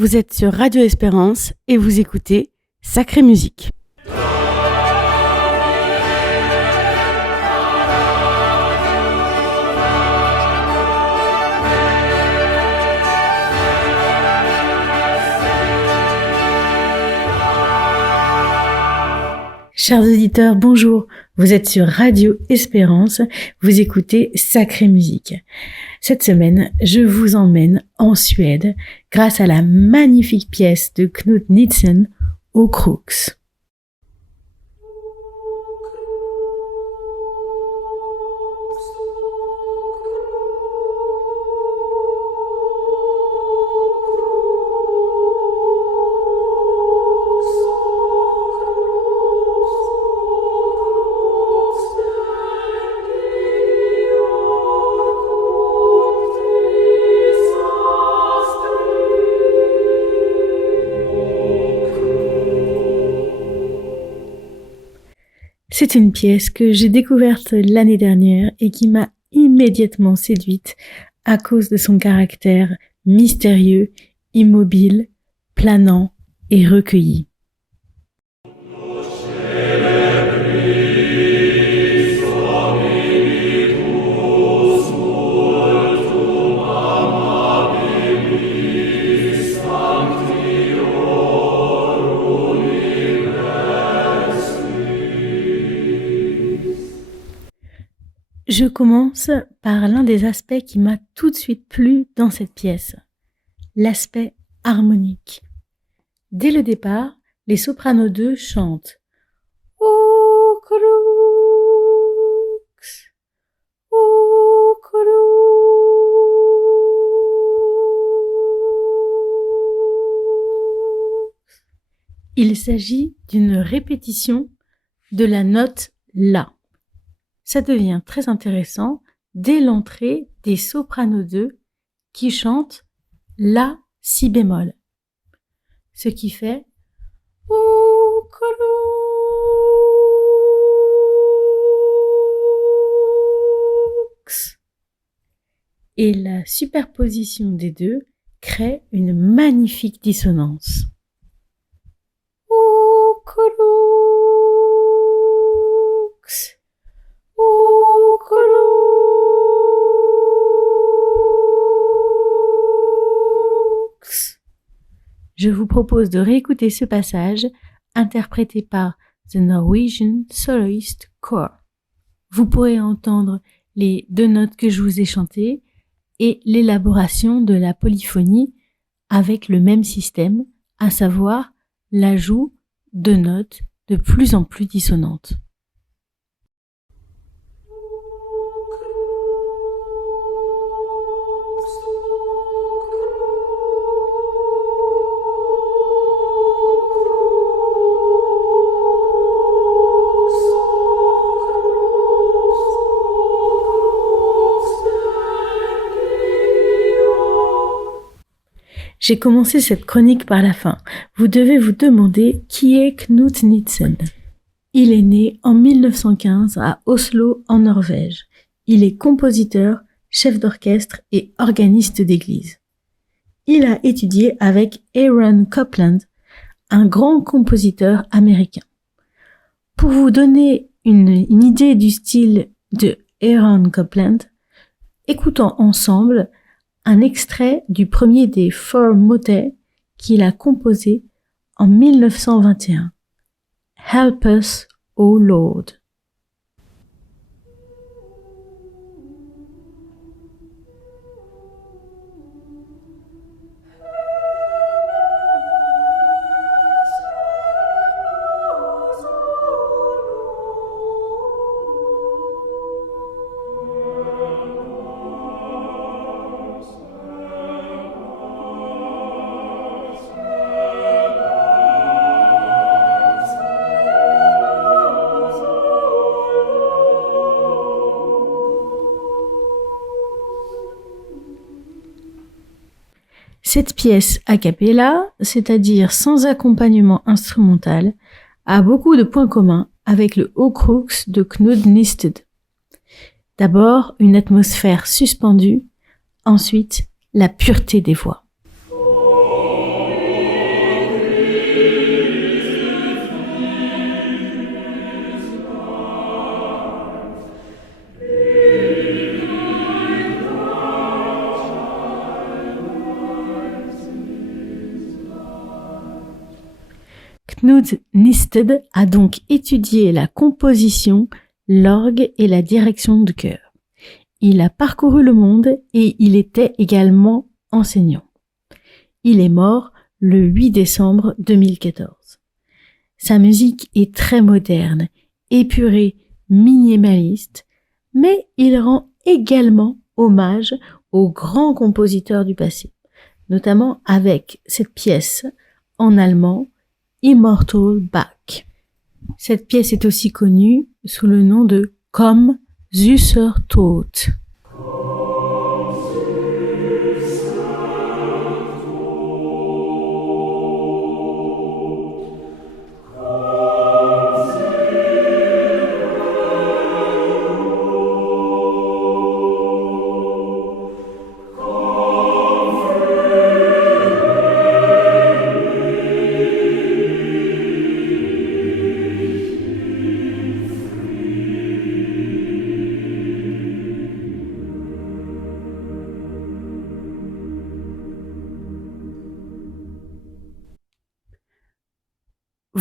Vous êtes sur Radio Espérance et vous écoutez Sacrée Musique. Chers auditeurs, bonjour. Vous êtes sur Radio Espérance, vous écoutez Sacrée Musique. Cette semaine, je vous emmène en Suède grâce à la magnifique pièce de Knut Nielsen, Åkrux. C'est une pièce que j'ai découverte l'année dernière et qui m'a immédiatement séduite à cause de son caractère mystérieux, immobile, planant et recueilli. Je commence par l'un des aspects qui m'a tout de suite plu dans cette pièce, l'aspect harmonique. Dès le départ, les sopranos 2 chantent Åkrux, Åkrux. Il s'agit d'une répétition de la note La. Ça devient très intéressant dès l'entrée des sopranos 2 qui chantent La si bémol. Ce qui fait Åkrux. Et la superposition des deux crée une magnifique dissonance. Åkrux. Je vous propose de réécouter ce passage interprété par The Norwegian Soloist Choir. Vous pourrez entendre les 2 notes que je vous ai chantées et l'élaboration de la polyphonie avec le même système, à savoir l'ajout de notes de plus en plus dissonantes. J'ai commencé cette chronique par la fin. Vous devez vous demander qui est Knut Nielsen. Il est né en 1915 à Oslo, en Norvège. Il est compositeur, chef d'orchestre et organiste d'église. Il a étudié avec Aaron Copland, un grand compositeur américain. Pour vous donner une idée du style de Aaron Copland, écoutons ensemble un extrait du premier des 4 motets qu'il a composé en 1921. Help us, O Lord. Cette pièce a cappella, c'est-à-dire sans accompagnement instrumental, a beaucoup de points communs avec le Åkrux de Knut Nielsen. D'abord, une atmosphère suspendue, ensuite, la pureté des voix. Knut Nystedt a donc étudié la composition, l'orgue et la direction de chœur. Il a parcouru le monde et il était également enseignant. Il est mort le 8 décembre 2014. Sa musique est très moderne, épurée, minimaliste, mais il rend également hommage aux grands compositeurs du passé, notamment avec cette pièce en allemand, Immortal Bach. Cette pièce est aussi connue sous le nom de Komm, süßer Tod.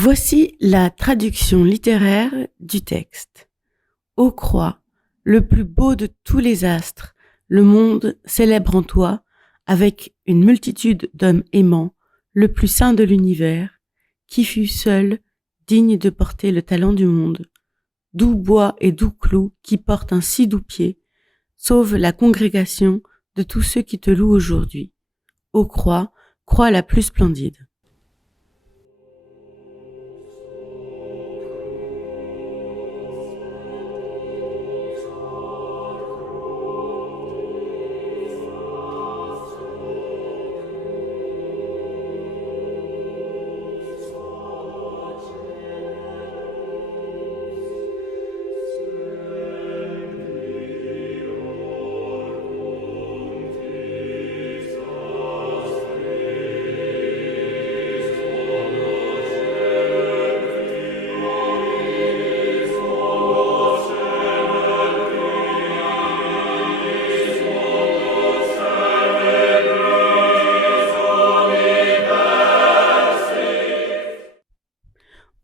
Voici la traduction littéraire du texte. Ô croix, le plus beau de tous les astres, le monde célèbre en toi, avec une multitude d'hommes aimants, le plus saint de l'univers, qui fut seul, digne de porter le talent du monde. Doux bois et doux clous qui portent un si doux pied, sauve la congrégation de tous ceux qui te louent aujourd'hui. Ô croix, croix la plus splendide.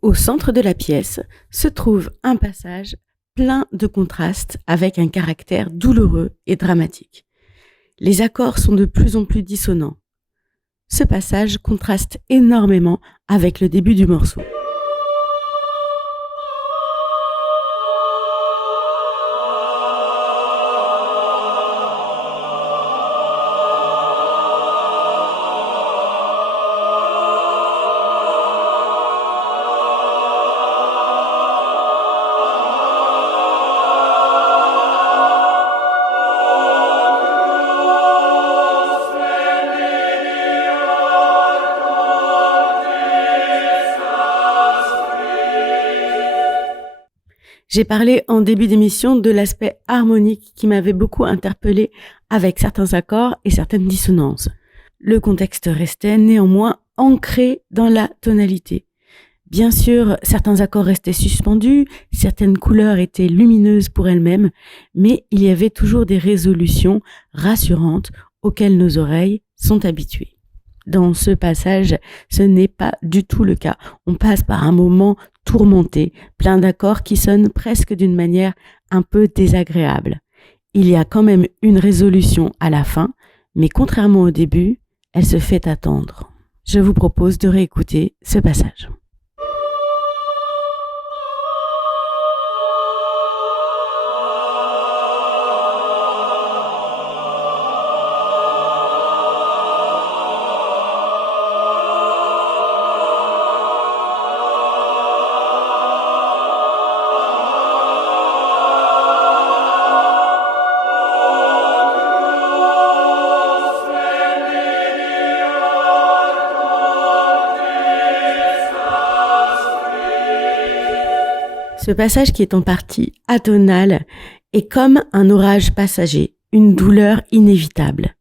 Au centre de la pièce se trouve un passage plein de contrastes avec un caractère douloureux et dramatique. Les accords sont de plus en plus dissonants. Ce passage contraste énormément avec le début du morceau. J'ai parlé en début d'émission de l'aspect harmonique qui m'avait beaucoup interpellée avec certains accords et certaines dissonances. Le contexte restait néanmoins ancré dans la tonalité. Bien sûr, certains accords restaient suspendus, certaines couleurs étaient lumineuses pour elles-mêmes, mais il y avait toujours des résolutions rassurantes auxquelles nos oreilles sont habituées. Dans ce passage, ce n'est pas du tout le cas. On passe par un moment tourmenté, plein d'accords qui sonnent presque d'une manière un peu désagréable. Il y a quand même une résolution à la fin, mais contrairement au début, elle se fait attendre. Je vous propose de réécouter ce passage. Ce passage qui est en partie atonal est comme un orage passager, une douleur inévitable.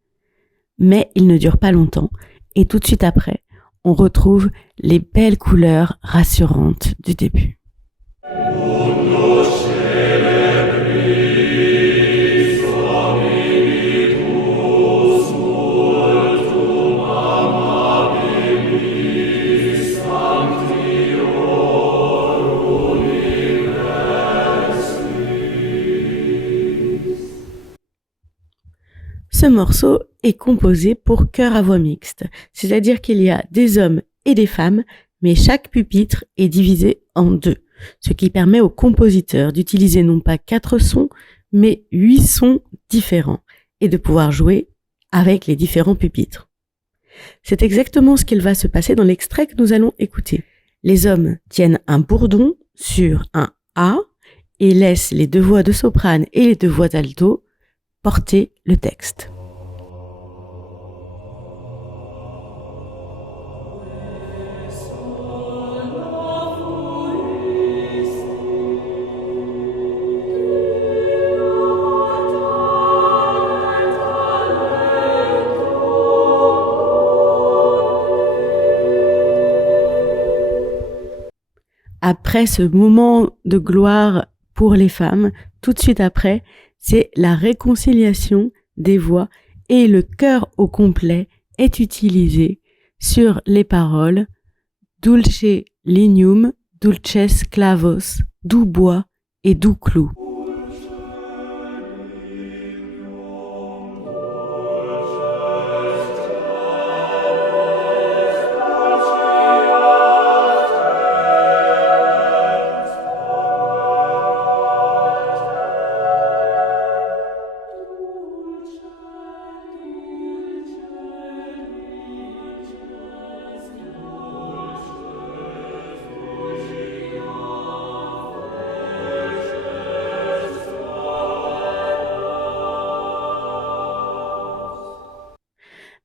Mais il ne dure pas longtemps et tout de suite après, on retrouve les belles couleurs rassurantes du début. Sancti Ce morceau est composé pour chœur à voix mixte, c'est-à-dire qu'il y a des hommes et des femmes, mais chaque pupitre est divisé en 2, ce qui permet au compositeur d'utiliser non pas 4 sons, mais 8 sons différents et de pouvoir jouer avec les différents pupitres. C'est exactement ce qu'il va se passer dans l'extrait que nous allons écouter. Les hommes tiennent un bourdon sur un A et laissent les 2 voix de soprane et les 2 voix d'alto porter le texte. Après ce moment de gloire pour les femmes, tout de suite après, c'est la réconciliation des voix et le chœur au complet est utilisé sur les paroles Dulce lignum, dulces clavos, doux bois et doux clous.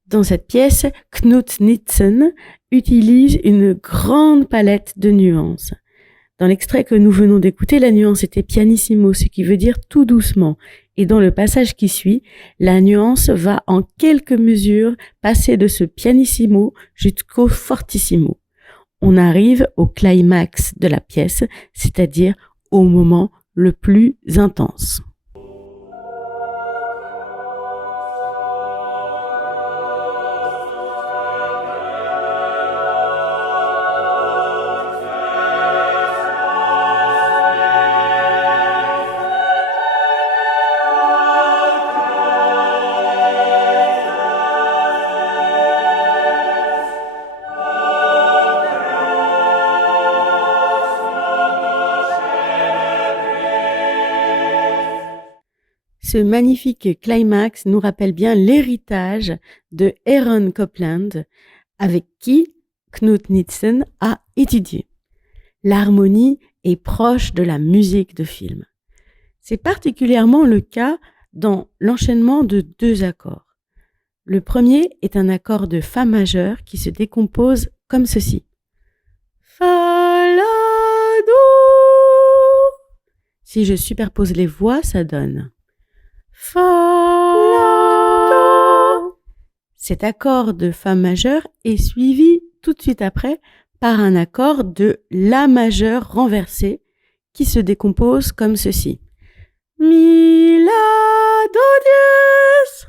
Dans cette pièce, Knut Nitzen utilise une grande palette de nuances. Dans l'extrait que nous venons d'écouter, la nuance était pianissimo, ce qui veut dire tout doucement. Et dans le passage qui suit, la nuance va en quelques mesures passer de ce pianissimo jusqu'au fortissimo. On arrive au climax de la pièce, c'est-à-dire au moment le plus intense. Ce magnifique climax nous rappelle bien l'héritage de Aaron Copland, avec qui Knut Nitzen a étudié. L'harmonie est proche de la musique de film. C'est particulièrement le cas dans l'enchaînement de 2 accords. Le premier est un accord de Fa majeur qui se décompose comme ceci. Fa, la, do. Si je superpose les voix, ça donne Fa, la, do. Cet accord de Fa majeur est suivi tout de suite après par un accord de La majeur renversé qui se décompose comme ceci. Mi, la, do, dièse.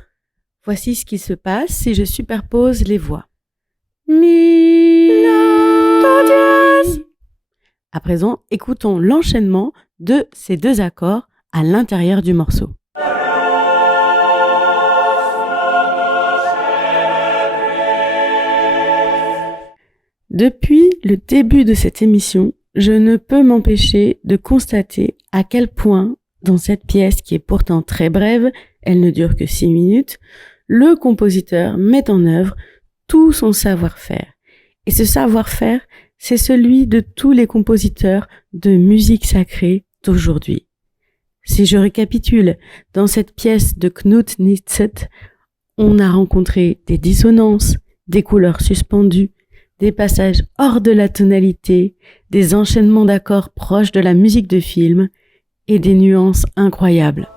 Voici ce qui se passe si je superpose les voix. Mi, la, do, dièse. À présent, écoutons l'enchaînement de ces 2 accords à l'intérieur du morceau. Depuis le début de cette émission, je ne peux m'empêcher de constater à quel point, dans cette pièce qui est pourtant très brève, elle ne dure que 6 minutes, le compositeur met en œuvre tout son savoir-faire. Et ce savoir-faire, c'est celui de tous les compositeurs de musique sacrée d'aujourd'hui. Si je récapitule, dans cette pièce de Knut Nitzen, on a rencontré des dissonances, des couleurs suspendues, des passages hors de la tonalité, des enchaînements d'accords proches de la musique de film et des nuances incroyables.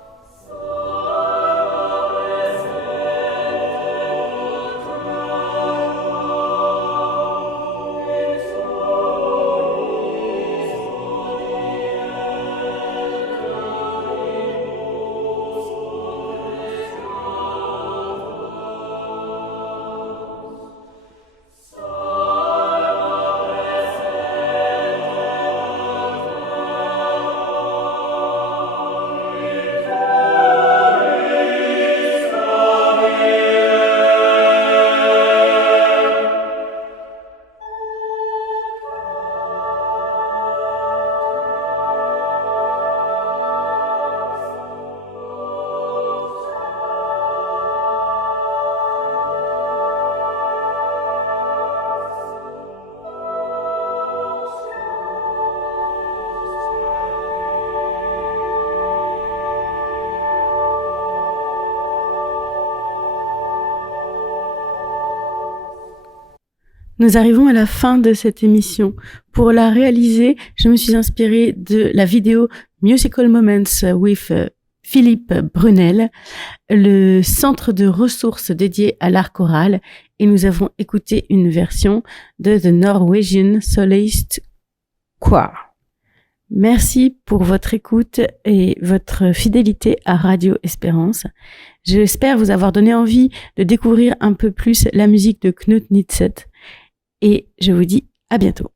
Nous arrivons à la fin de cette émission. Pour la réaliser, je me suis inspirée de la vidéo Musical Moments with Philippe Brunel, le centre de ressources dédié à l'art choral, et nous avons écouté une version de The Norwegian Solist Choir. Merci pour votre écoute et votre fidélité à Radio Espérance. J'espère vous avoir donné envie de découvrir un peu plus la musique de Knut Nitzet et je vous dis à bientôt.